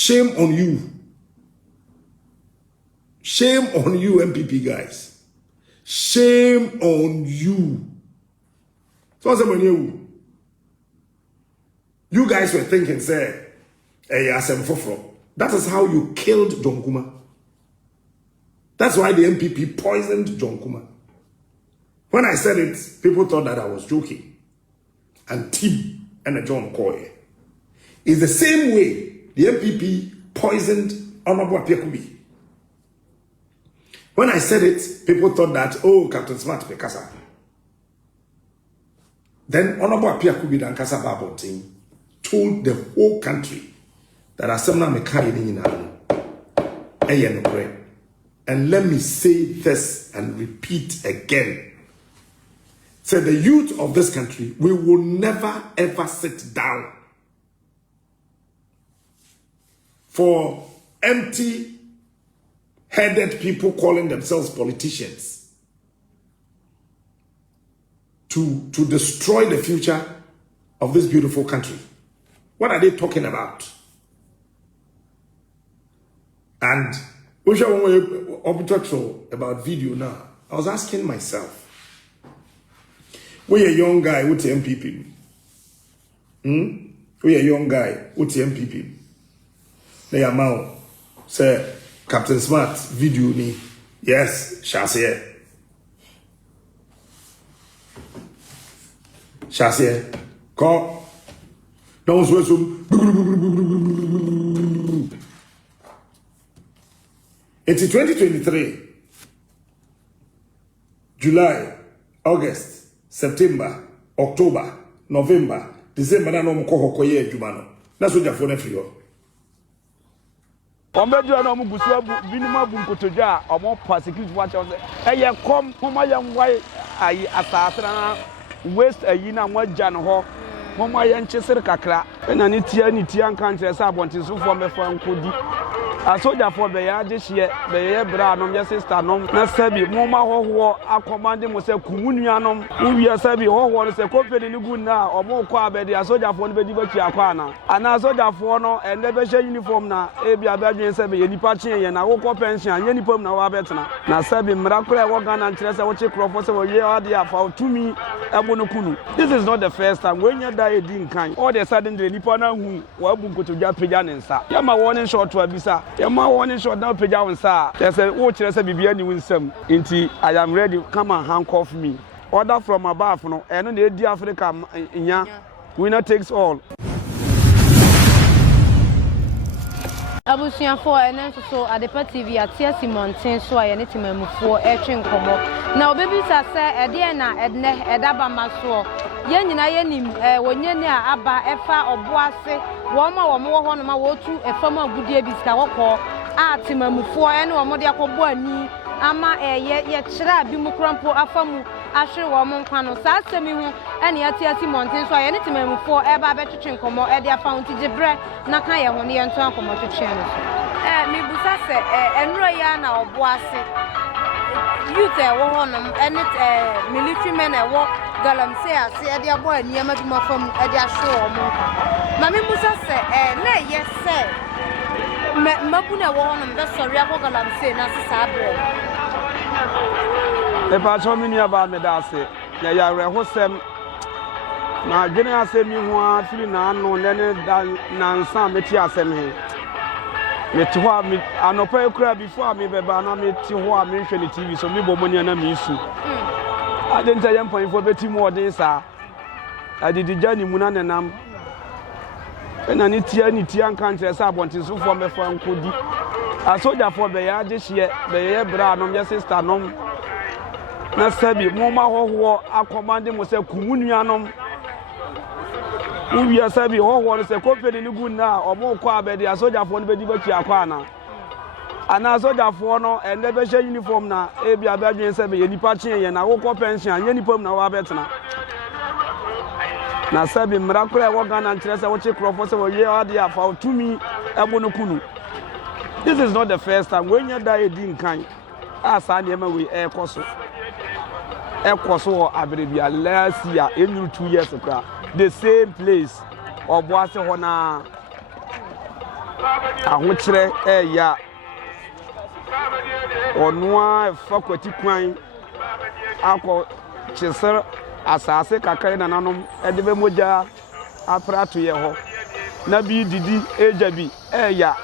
Shame on you. Shame on you, NPP guys. Shame on you. So what's happening? You guys were thinking, say, hey, that is how you killed John Kumah. That's why the NPP poisoned John Kumah. When I said it, people thought that I was joking. And Tim and John Koye. It's the same way the NPP poisoned Honorable Appiah Kubi. When I said it, people thought that, oh, Captain Smart Pekasa. Then Honorable Appiah Kubi and Kasa Babonting told the whole country that Asemna Mekai Nina. And let me say this and repeat again. Say the youth of this country, we will never ever sit down for empty-headed people calling themselves politicians to destroy the future of this beautiful country. What are they talking about? And we talk about video now. I was asking myself, we a young guy with the NPP. We a young guy with the NPP. They are now say Captain Smart video ni. Yes, Shasia. Call. Don't swear some. It's 2023. July, August, September, October, November, December na no mko hokoye jumano. Na soja for na fio. Omedu na mu gusu binuma bu nkotoja omo prosecute watch on eye kom mama yam wai ayi asase na waste ayi na mo gya no ho mama ye nchesere kakra na ni tia nkan kire sa abontin so fo mefa nkodi asoja for be ya de hye be ye bra no ye sister no na sabi mama hoho akomande mo se kumunuanom uwia sabi hoho no se company ni gu na omo kwa abede asoja for no be di baki akwa na ana asoja for no ende be hye uniform na e bia be adwen se be ye nipa chen ye na wo ko pension anye nipa mu na wa betena na sabi mrakora wo Ghana nkyere se wo che krofo se wo ye ade afa otumi ebo no kunu. This is not the first time when you die din kan all the sudden the nipa na hu wa bu nkotoja peja ne nsa ya ma warning shot to abisa ya ma warning shot na peja nsa they say wo kire se bibia ni winsam nti I am ready, come and handcuff me. Order from above no eno na edi Africa nya winner takes all. Abusuafo enen so Adepa TV atia Simontin so aye ne timamufo etwe nkomo na obebisa se ede na edne edaba maso ye nyina ye nim wonyani a aba efa oboase wo ma wo mo ho no ma wo tu efama agudie bisika wokọ a timamufo ene wo mo de akobo ani ama ye kyera bi mu krampo afamu ahwe wo mo nkwa no sa asemi hu ene atia Simontin so aye ne timamufo eba betwetwe nkomo ede afa unti gibre na kan ye ho ne ye nto akomo twetwe no mi busa se enro ya na oboase youth wo honom ene military men wo galamsey ase e de abo ani amaduma fam e de ahwe omo ma mi busa se na ye se mabuna wo honom be sori akọ galamsey na se sabre e pa cho mi ni aba me da se ya ya re ho sem na gene ase mi ho afiri na anu ne na nsa meti asem he meti ho mi anopa ekura before me beba na meti ho me hwe ni TV so mi bomoni na mi su adenta yam pan fo beti mu odin sa adidi jani mu na nenam na ni tia nkan kire sa abontin so fo mefa nkodi asoja fo be ya de hye be ye bra no ye sister no na sabi mo ma hoho akomande mo se kumunuanom uwia sabi hoho no se company ni gu na omo kwa abede asoja fo no be di baki akwa na ana asoja fo no ende be hye uniform na e bia be adwen se be ye nipa chen ye na wo ko pension anye nipa mu na wa betena na sabi mrakora wo Ghana nkyere se wo che krofo se wo ye ade afa otumi ebo no kunu. This is not the first time when you die din kan asa na ema we ekoso abrebia last year in 2 years ago the same place oboase ho na ahokyere ya onwa fa kwati kwan akọ cheser asase kakare nananom ede be moja aprato ye ho na bi didi eja bi ya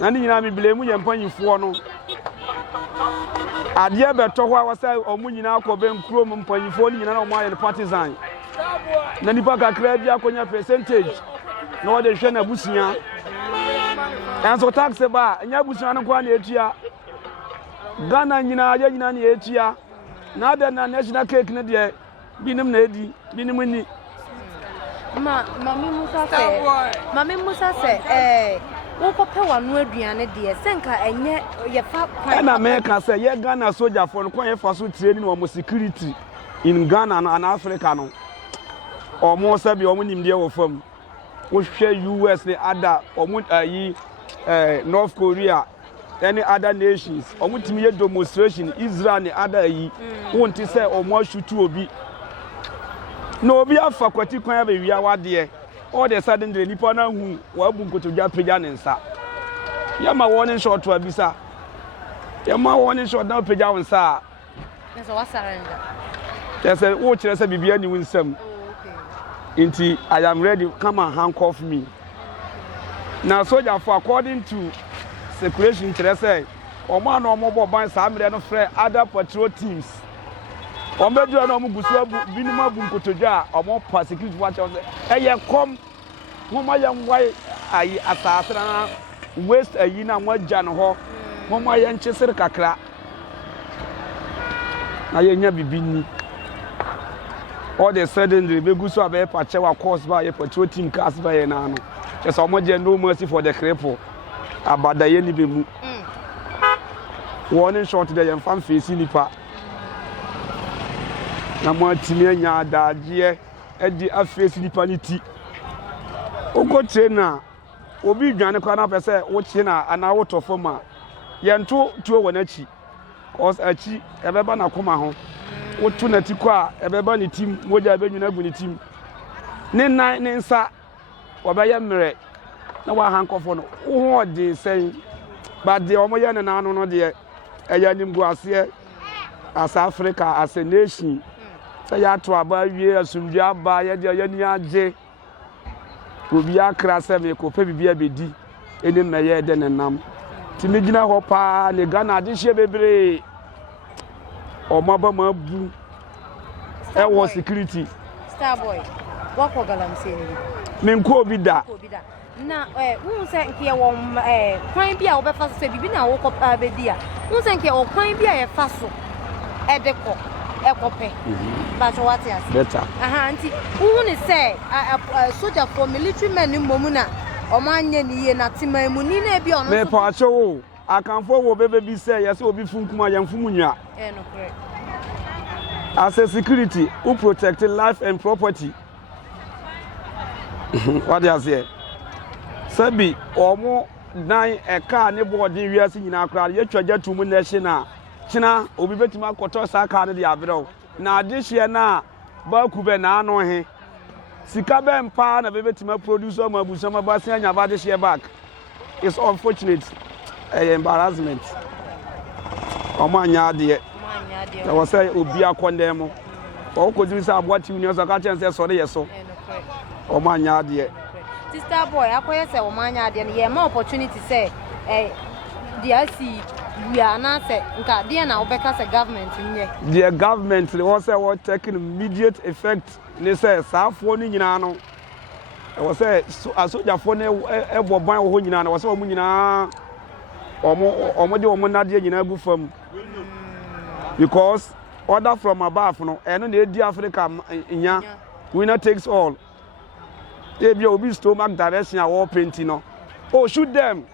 na ni nyina me blemu ye mpanyifo no ade beto ho awasa omu nyina akọ benkuro mpanyifo ni nyina na omu aye partisan na nipa kakra bi akonya percentage na wode hwe na busia enso tax ba nya busia no kwa na etua Ghana nyina ya nyina na etua na da na national cake ne de binim na edi binim ni mami musa se wo kope wanu aduane de senka enye ye fa kwan na me ka se ye Ghana soldier for no kwan ye fa so training no security in Ghana and Africa no omo sabi omo nimde wo fam wo hwe US ne ada omo ayi North Korea any other nations omo timi ye demonstration Israel ne ada ayi wonti se omo ashutu obi no obi afa kwati kwan ba wi awade all the sudden the nipa na hu wa bu nkotodwa pagya ne nsa yama warning shot to abisa yama warning shot na pagya won sa so wa surrender yes wo kire se bibia ni winsam inti I am ready, come and handcuff me. Now soldier for according to circulation say omo na omo bo ban sa amre no frɛ other patrol teams omo do na omo gusu binima bu nkotodwa omo pa security watch eye kom momo ye nwai ayi asase na waste ayi na mo agya no ho momo ye nkyesere kakra na ye nya bibini all the sudden the begusu abe pache wa course ba ye patrol team cars ba ye na no just omo je no mercy for the cripple abada ye ni be mu warning shot de ye mfam face nipa na mo atimi anya adaje edi afase nipa ni ti ogo trainer obi dwane kwa na pese wo chi na ana wo to foma ye nto tuo wona chi cause achi ebeba na koma ho wotu na ti kwa ebeba ni team moja benwuna gu ni team ne nan ne nsa obaye mre na wa hankofo no wo de sen but de omo ye ne nanu no de eya nimgu ase as Africa as a nation say ya to aba wie asumdua aba ye de ye ni age obi akra se me ko pe bibia bedi eni meye de ne nam ti me gina ho pa ne Ghana de hye bebre omaba mabu e wo security star boy wako galamse ni menko bi da na won se nke wo kwan bia wo befa so bibi na wo kopa bedi a won se nke wo kwan bia ye fa so edeko ekope ba so what ya better anti won ni se soldier for military men momu na o ma anye ni ye na timamu ni na bia ono me pa cho akanfo wo bebe bi se ye se obi funkuma yamfumu nwa no correct as a security who protect life and property what you say sabi omo nan eka ne boarding wiase nyina akra ye twaja tumu na hye china obi betima akoto sa aka ne de abrew na adehye na ba kube na ano he sika be mpa na bebetima producer ma busama ba se anya ba adehye back. It's unfortunate embarrassment omo anya de I was say obi akondem o ko diri say abwati uni so ka chen say so de yeso o ma nya de sister boy akoye say o ma nya de ye ma opportunity say DRC we are na say nka de na obeka say government nye the government was say what taking immediate effect ne say saafo ni nyina no I was say asojafo ne eboban wo nyina na was say o mu nyina omo de omo na de nyina gu fam because order from above no eno na edi Africa nya winner takes all they be obi stomach direction a war painting no oh shoot them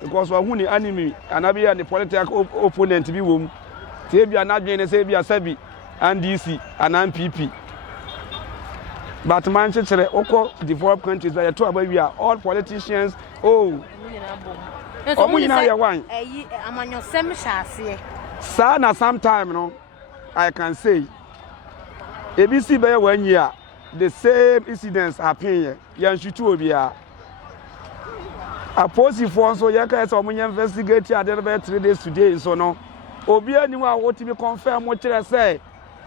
because we hu ni enemy anabi ya ni political opponent bi wom they be anadwen say be asabi and DC and NPP but man chere oko developed countries that to about we are all politicians oh omo nyina ya wan amanyo sem shaase sa na sometime no I can say ABC by 1 year the same incidents happen here yan shutu obia Aposi for so yaka so mo investigate about 3 days today so no. Obi animu a wotimi confirm mo kire say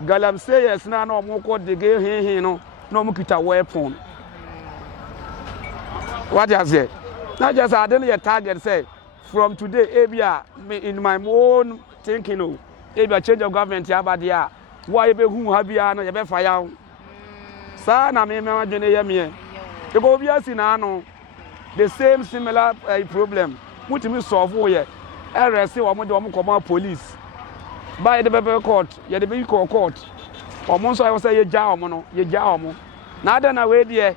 galamsey yes na na mo ko dege hin no no mo kita weapon. What you say? Not just I don't target say from today Appiah in my own thinking no Appiah change of government about there why be who Appiah no you be fire sa na me adwene ye me e go bia si na no the same similar problem mutimi solve wo ye arrest wo mo de wo come police by the paper court ye de be court omo so I say ye ja omo no ye ja omo na ada na we there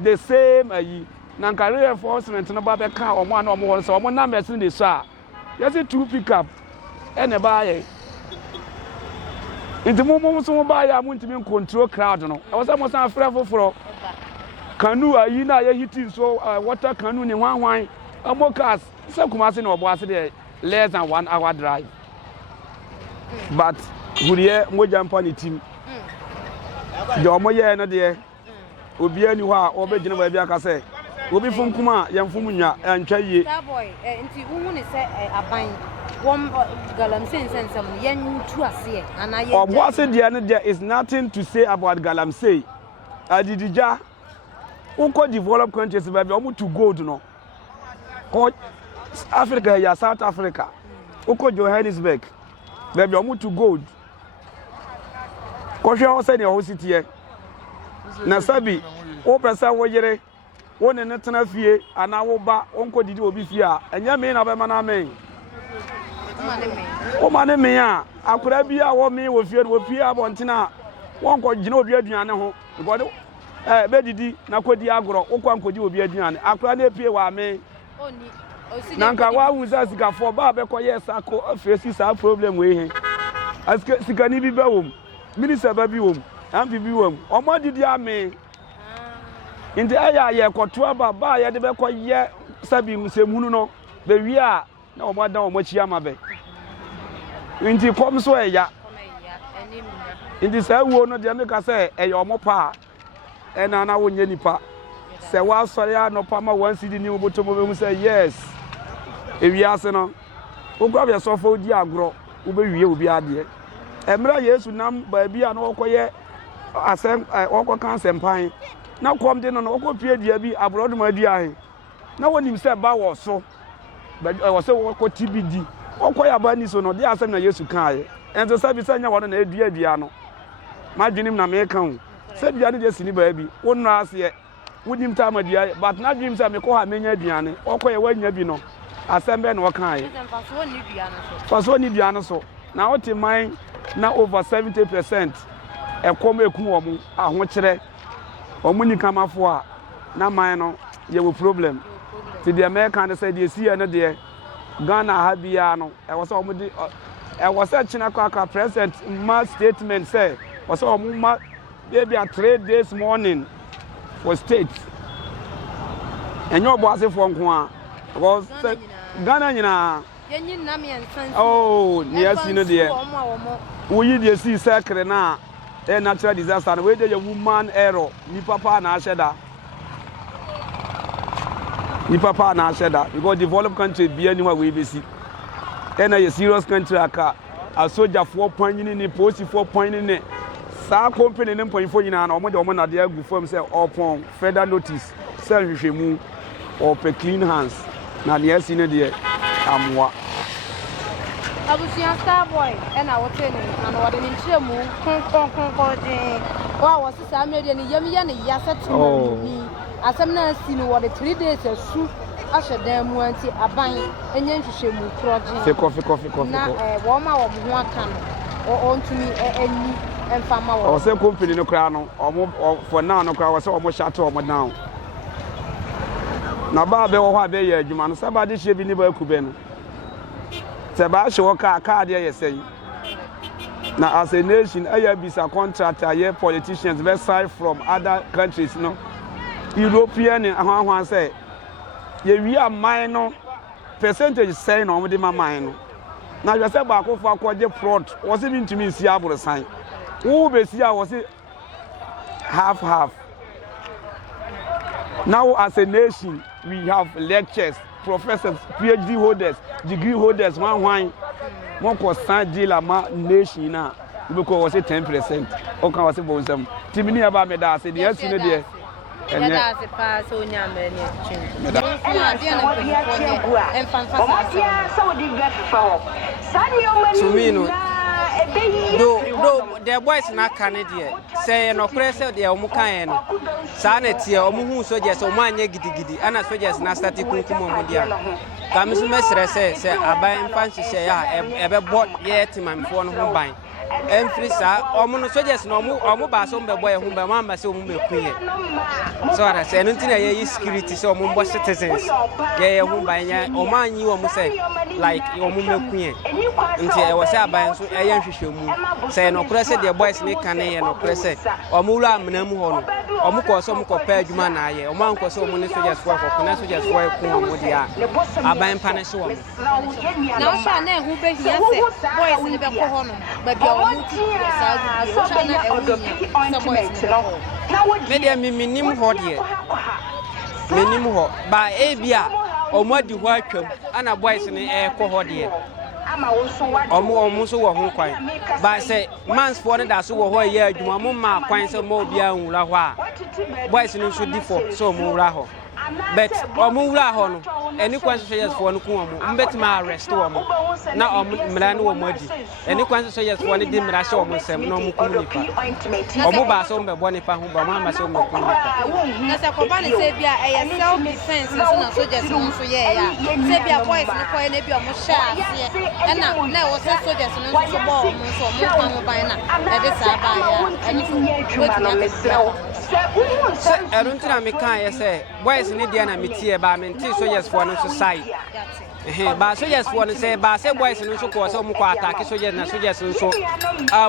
the same ayi na career enforcement no ba be ka omo na omo so omo na person dey so a you see 2 pickup e na ba ye inti mo so ba ya mo ntimi control crowd no e was mo san frɛ foforo kanu ayi na ye hitting so water kanu ni hwan omo cars se Kumasi na obo ase dey less than 1 hour drive but huriye mo jampa ni team de omo ye no de obi ani ho a obegina ba bia ka se obi fun kuma yamfum nya antwa yie boy nti uhu ni se aban wom galamsey sensem yen tu ase ana ye obo ase de ne there is nothing to say about galamsey adidija unko develop countries ba bia omo to gold no ko Africa ya South Africa unko Johannesburg ba bia omo to gold ko hwe o se ne o city na sabi o pesa wo yere wone ne tena fie ana wo ba onko didi obi fie a enya me na be ma na me o ma ne me a akura bi a wo me wo fie wo pie abontina wonko gina obi aduane ho because be didi na kodi agoro wonko ankodi obi aduane akura na pie wa me oni na nka wa hu za sika fo ba be ko yes ako face sa problem we he aska sika ni bi ba wom minister ba bi wom NPP wom omo didi ame Inti aya ye koto aba ye de be ko ye sabi msemunu no be wi a na o madan o machi ama be inti kom so eya inti sa wo no de me ka se e ye omo pa e na na wo nye nipa se wa sori a no pa ma wan sidi ni oboto mo be hu say yes e wi ase no o gwa be so fo di agro wo be wi obi ade emra Yesu nam ba bi a no ko ye asem o ko kan sempan na kom de no no okopie dia bi abroad ma dia he na wonim se ba wo so ba wo se wo ko tibidi okoya ba ni so no dia asem na Yesu kan aye enzo sabi sanya wo na edua bia no ma dwenim na me kan se bia ne de sini ba bi wonno ase wonim ta ma dia but na dwenim se me ko ha menya aduane okoya wanya bi no asem be no kan aye faso ni bia no so na wote man na over 70% ekom eku wo mu aho kire omuni kamafo a na man no ye wo problem ti the American say the see no de Ghana ha bia no e was omudi e was china kwa president mass statement say was omuma maybe a 3 days morning for state enyo bo ase fo nko a because Ghana nyina yenyi na me ensan oh yes you know de wo yi de see secret na a natural disaster and where the woman error ni papa na sheda because developed country be anywhere we be see and a serious country aka a soldier 4 point ni post 4 point ni sa company ni point 4 nyina na omo de omo na de agu form say upon further notice sell hwehwemu or per clean hands na the yes in there amwa abusian star boy and I was telling and what in chemu kon wa was sa media ni yam ya ni yasati ni asem na si ni what 3 days asu ashe dan mu anti aban enye nhwehwemu project fe coffee na wo ma wo ho aka no on to me eni emfama wo o se company no kra no omo for now no kra wo se omo shut omo down na ba be wo ho abe ye adwuma no sabade hye bi ni ba kube no Seba show car there say. Now as a nation, bisa contractor here politicians aside from other countries, no. European and say we are minor percentage say no with my mind. Now you say back for fraud was it mean to me see able sign. Who be see was it half. Now as a nation, we have lectures, professors, PhD holders, degree holders, one cause sign deal ama nation now. Because was 10%. Okay, was about some. Timini about me that said yes, you know, and that's a pass on your many. To me, no. Do the boys na Canadian say no press the omukan no sanity omuhu soldiers o manye gidigidi ana soldiers na start kunkum omudia kamisu mesre say aban fancy say ya ebe bot ye timamfo no ho ban emfiri sa omuno soldiers no omu ba so mbebo ye ho ban mamba say omu mekuye so ara say no ntina ye security say omu mbo citizens ye ho ban ya omanyi omu say like omu mekuye nti e wo say aban so e ye nhwehwemu say no press the boys ni kan ye no press omu wura amna mu ho no omu ko so omu ko pa adwuma na aye omu anko so omu ni soldiers for ko na soldiers for e ku omu dia aban pa na so omu na o sha na ehu be hia say boys ni be ko ho no ba bia omu ti sa gu o sha na ehu hia boys no media minim ho de menim ho ba e bia omu adi ho atwam ana boys ni e ko ho de omu so wo ho kwan ba say mans for da so wo ho ye adwuma mo ma kwan say mo bia nwura ho a boys no so di for so mo wura ho but omu wura ho no any kwan so yes for no ku omu mbetima arrest omu na omu mra no omu adi any kwan so yes for no di mra sha omu sem no omu ku nipa omu ba so mbe bo nipa ho ba ma ma so omu ku nipa na se ko ba ni se bia e ye self defense so na soldiers no so ye ya se bia boys ni ko na bia omu sha ase na wo se soldiers no so bo omu so omu kwa mo ban na e de sa ba ya ani so I don't think I can say boys in Indiana metie ba me nti so yes for no society ba so yes for no say ba say boys no so ko so mo kwa attack so yes na so yes so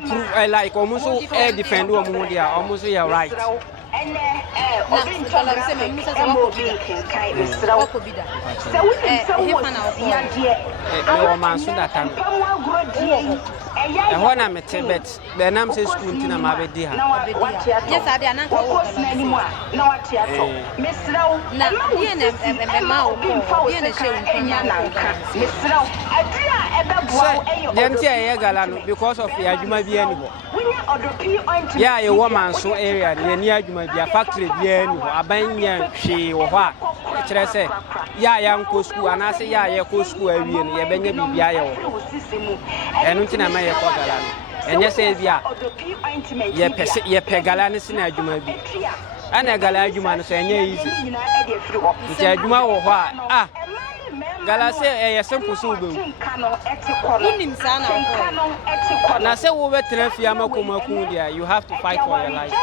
prove like omo so defend omo dia omo so you right na metebet be nam se school ntina ma be di ha yes ade ananka wo na wate aso mesraw na ye na ma wo ye na she ntinya na mesraw adua ebeboa eyo dem tie ye gala no because of ya adwuma bi ani ho ya ye woman so area ye ni adwuma bi factory bi ani ho abanya hwe wo ho a kire se ya nko school anase ya ko school awie no ye benya bibia ye wo enu ntina ma ye ko gala no enye se bia ye pegala ne sina adwuma bi ana gala adwuma no so enye easy nti adwuma wo ho a gala se ye simple so be unim sana ko na se wo betra fia makomaku dia you have to fight for your life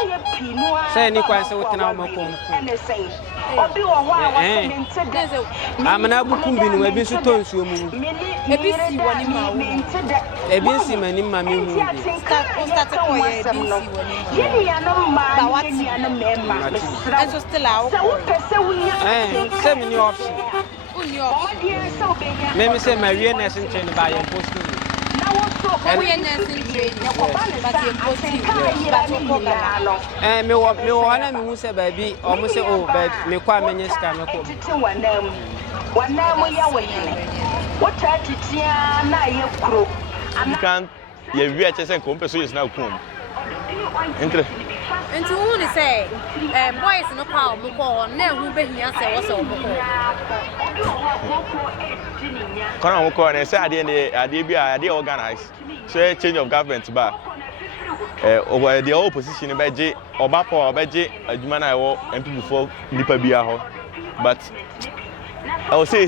say ni kwan se wo tena makomaku obi wo ho a wo amana bukum bi no ebi so tonsuo mu ebi si woni ma wo ebi si mani ma me hu bi start ko ye ebi si woni ye ya no ma ya no mema eso still awo say me ni option me say my real nursing training by imposting na we nursing training but imposting but ko gala me wo na me hu say baby omo say oh baby me kwa menye ska me ko wanamo ya wehene wota titia na ye kro kan ye wi ache sen ko mpe so yes na ku om entre nti who ni say boys no kwa o ko na ehu behia say wo say o ko kono mo ko na say ade bi ade organize so change of government ba over the opposition be je oba po be je adwuma na wo NPP for nipa bia ho but I will say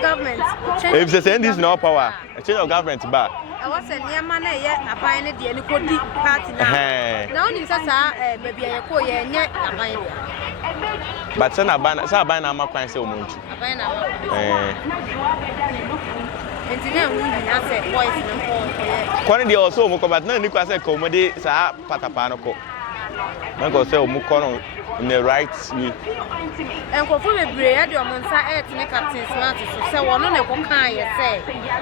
government if they send this no power a change of government ba I was say niam na ye aban ne de ni ko di party na na oni sasa maybe ye ko ye nye aban dia but say aban na makwan say omuntu aban na engineer we na say voice no ko kwani dey also mo ko but na ni kwa say ko mo dey sa patapa no ko na go say o mo ko no in the right way enko fo bebre ya de omonsa ne captain smart so say wono ne ko kan ye say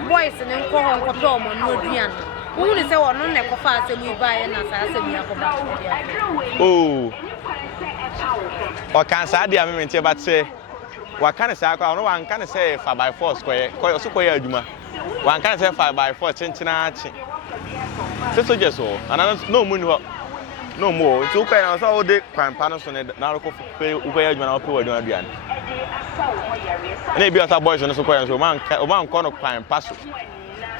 boys ne nko ho nko pe omo no duan wo ni say wono ne ko fa asemu ba ye na sa asemu ya ko ba oh or can say I mean but say what can I say no one can say 5x4 square so quite aduma one can say 5x4 chinchina so just so and no money no more so quite also all the crime panels on it now go pay ukwaya aduma na pay wadun aduan na e bi other boys on so quite so man kono crime pass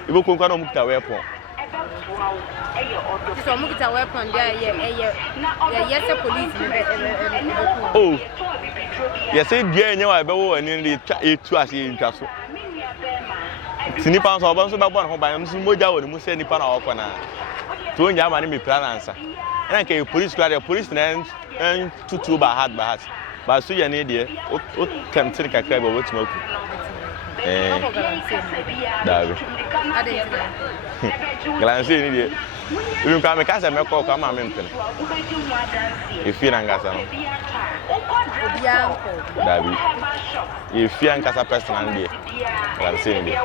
ibo kon kwano mukta weapon so mukta weapon there yes police oh yes e dia enye wa be wo ani dey etu ase entwa so sinipa so obo so be bo no ban so moja wo ni mu se nipa na okọ na to nya ma ni me plan answer na nke police squad the police na en tutu ba hard ba so ye ne dey o tempt ka kra ba wetu maku dawe glanse ni dey you can make us a make up ma me mpene if you ngasa no dawe if you ngasa personal dey glanse ni dey